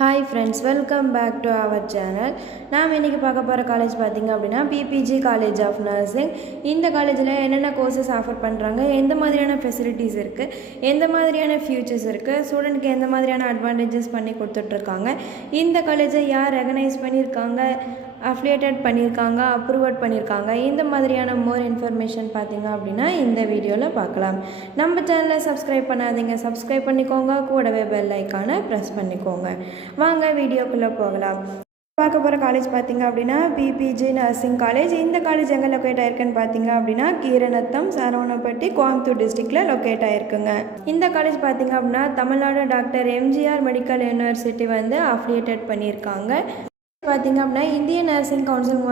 Hi friends, welcome back to our channel. நாம் இன்றைக்கி பார்க்க போகிற காலேஜ் பார்த்திங்க அப்படின்னா பிபிஜி காலேஜ் ஆஃப் நர்சிங். இந்த காலேஜில் என்னென்ன கோர்சஸ் ஆஃபர் பண்ணுறாங்க, எந்த மாதிரியான ஃபெசிலிட்டிஸ் இருக்குது, எந்த மாதிரியான ஃபியூச்சர்ஸ் இருக்குது, ஸ்டூடெண்ட்க்கு எந்த மாதிரியான அட்வான்டேஜஸ் பண்ணி கொடுத்துட்ருக்காங்க, இந்த காலேஜை யார் ரெகனைஸ் பண்ணியிருக்காங்க, அஃபிலியேட்டட் பண்ணியிருக்காங்க, அப்ரூவட் பண்ணியிருக்காங்க, இந்த மாதிரியான மோர் இன்ஃபர்மேஷன் பார்த்திங்க அப்படின்னா இந்த வீடியோவில் பார்க்கலாம். நம்ம சேனலை சப்ஸ்கிரைப் பண்ணாதீங்க, சப்ஸ்கிரைப் பண்ணிக்கோங்க, கூடவே பெல் ஐக்கானை ப்ரெஸ் பண்ணிக்கோங்க. வாங்க வீடியோக்குள்ளே போகலாம். பார்க்க போகிற காலேஜ் பார்த்திங்க அப்படின்னா பிபிஜி நர்சிங் காலேஜ். இந்த காலேஜ் எங்கே லொக்கேட் ஆயிருக்குன்னு பார்த்திங்க அப்படின்னா கீரநத்தம், சரவணப்பட்டி, கோயம்புத்தூர் டிஸ்ட்ரிக்டில் லொக்கேட் ஆயிருக்குங்க. இந்த காலேஜ் பார்த்திங்க அப்படின்னா Tamil Nadu doctor MGR medical university affiliated பண்ணியிருக்காங்க. பார்த்திங்க அப்படின்னா இந்தியன் நர்சிங் கவுன்சில்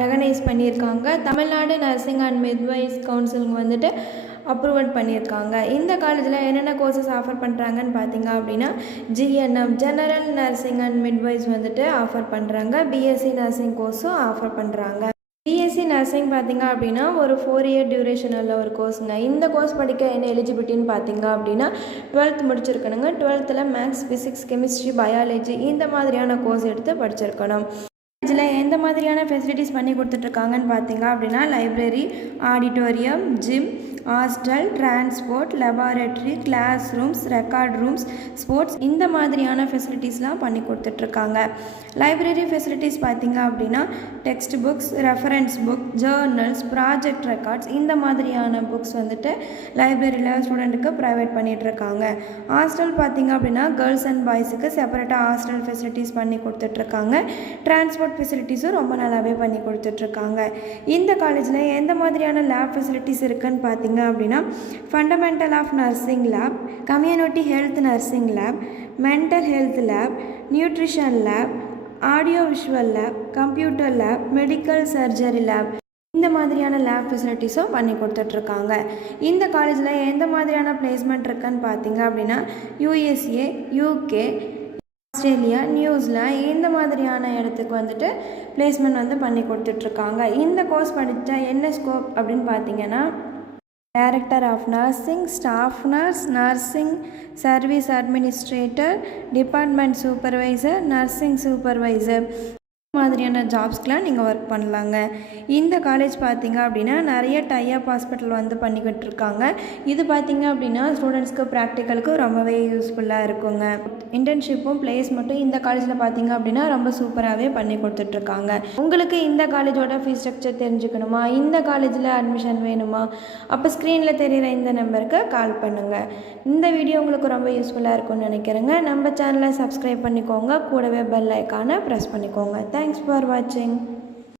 ரெகனைஸ் பண்ணியிருக்காங்க. Tamil Nadu nursing and midwives council approval பண்ணியிருக்காங்க. இந்த காலேஜில் என்னென்ன கோர்சஸ் ஆஃபர் பண்ணுறாங்கன்னு பார்த்திங்க அப்படின்னா GNM general nursing and midwives offer பண்ணுறாங்க. பிஎஸ்சி நர்சிங் கோர்ஸும் ஆஃபர் பண்ணுறாங்க. பிஎஸ்சி நர்சிங் பார்த்திங்க அப்படின்னா ஒரு 4 இயர் டியூரேஷன் உள்ள ஒரு கோர்ஸுங்க. இந்த கோர்ஸ் படிக்க என்ன எலிஜிபிலிட்டின்னு பார்த்திங்க அப்படின்னா 12th முடிச்சிருக்கணுங்க. 12th maths, physics, chemistry, biology இந்த மாதிரியான கோர்ஸ் எடுத்து படிச்சிருக்கணும். இதில் எந்த மாதிரியான ஃபெசிலிட்டிஸ் பண்ணி கொடுத்துட்ருக்காங்கன்னு பார்த்திங்க அப்படின்னா library, auditorium, gym, hostel, transport, laboratory, class rooms, record rooms, sports இந்த மாதிரியான ஃபெசிலிட்டிஸ்லாம் பண்ணி கொடுத்துட்ருக்காங்க. லைப்ரரி ஃபெசிலிட்டிஸ் பார்த்திங்க அப்படின்னா text books, reference book, journals, project records இந்த மாதிரியான புக்ஸ் லைப்ரரியில் ஸ்டூடெண்ட்டுக்கு ப்ரொவைட் பண்ணிகிட்ருக்காங்க. ஹாஸ்டல் பார்த்திங்க அப்படின்னா கேர்ள்ஸ் அண்ட் பாய்ஸுக்கு செப்பரேட்டாக ஹாஸ்டல் ஃபெசிலிட்டிஸ் பண்ணி கொடுத்துட்ருக்காங்க. டிரான்ஸ்போர்ட் ஃபெசிலிட்டிஸும் ரொம்ப நல்லாவே பண்ணி கொடுத்துட்ருக்காங்க. இந்த காலேஜில் எந்த மாதிரியான லேப் ஃபெசிலிட்டிஸ் இருக்குதுன்னு பார்த்திங்க அப்படின்னா fundamental of nursing lab, community health nursing lab, mental health lab, nutrition lab, audio visual lab, computer lab, medical surgery lab இந்த மாதிரியான லேப் ஃபெசிலிட்டிஸும் பண்ணி கொடுத்துட்ருக்காங்க. இந்த காலேஜில் எந்த மாதிரியான பிளேஸ்மெண்ட் இருக்குன்னு பார்த்திங்க அப்படின்னா யூஎஸ்ஏ, யூகே, ஆஸ்திரேலியா, நியூசிலாந்து இந்த மாதிரியான இடத்துக்கு பிளேஸ்மெண்ட் பண்ணி கொடுத்துட்ருக்காங்க. இந்த கோர்ஸ் படித்தா என்ன ஸ்கோப் அப்படின்னு பார்த்தீங்கன்னா director of nursing, staff nurse, nursing service administrator, department supervisor, nursing supervisor மாதிரியான ஜாப்ஸ்க்கெலாம் நீங்கள் ஒர்க் பண்ணலாங்க. இந்த காலேஜ் பார்த்திங்க அப்படின்னா நிறைய டைப் ஹாஸ்பிட்டல் பண்ணிக்கிட்டு இருக்காங்க. இது பார்த்திங்க அப்படின்னா ஸ்டூடெண்ட்ஸ்க்கு ப்ராக்டிக்கலுக்கு ரொம்பவே யூஸ்ஃபுல்லாக இருக்குங்க. இன்டர்ன்ஷிப்பும் பிளேஸ்மெண்ட்டும் இந்த காலேஜில் பார்த்திங்க அப்படின்னா ரொம்ப சூப்பராகவே பண்ணி கொடுத்துட்ருக்காங்க. உங்களுக்கு இந்த காலேஜோட ஃபீஸ் ஸ்ட்ரக்சர் தெரிஞ்சுக்கணுமா, இந்த காலேஜில் அட்மிஷன் வேணுமா, அப்போ ஸ்க்ரீனில் தெரிகிற இந்த நம்பருக்கு கால் பண்ணுங்கள். இந்த வீடியோ உங்களுக்கு ரொம்ப யூஸ்ஃபுல்லாக இருக்கும்னு நினைக்கிறேங்க. நம்ம சேனலை சப்ஸ்கிரைப் பண்ணிக்கோங்க, கூடவே பெல் ஐக்கானை ப்ரெஸ் பண்ணிக்கோங்க. Thanks for watching.